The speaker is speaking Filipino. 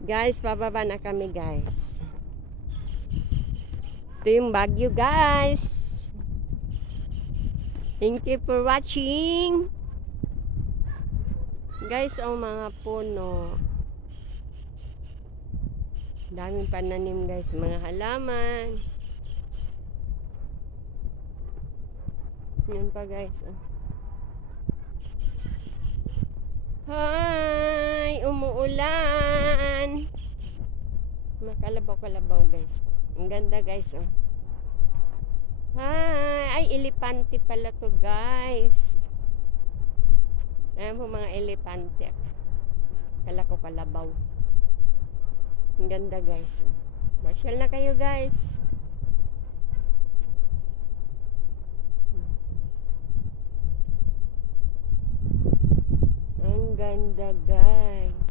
Guys, pababa na kami guys. Ito yung Baguio guys. Thank you for watching. Guys, ang mga puno. Daming pananim guys, mga halaman. Yan pa guys. Hi, umuulan. Makalabaw-kalabaw guys. Ang ganda guys oh. Hi, ay elepante pala to guys. Ayan po mga elepante. Kala ko kalabaw. Ang ganda guys. Masyal na kayo guys. Ang ganda guys.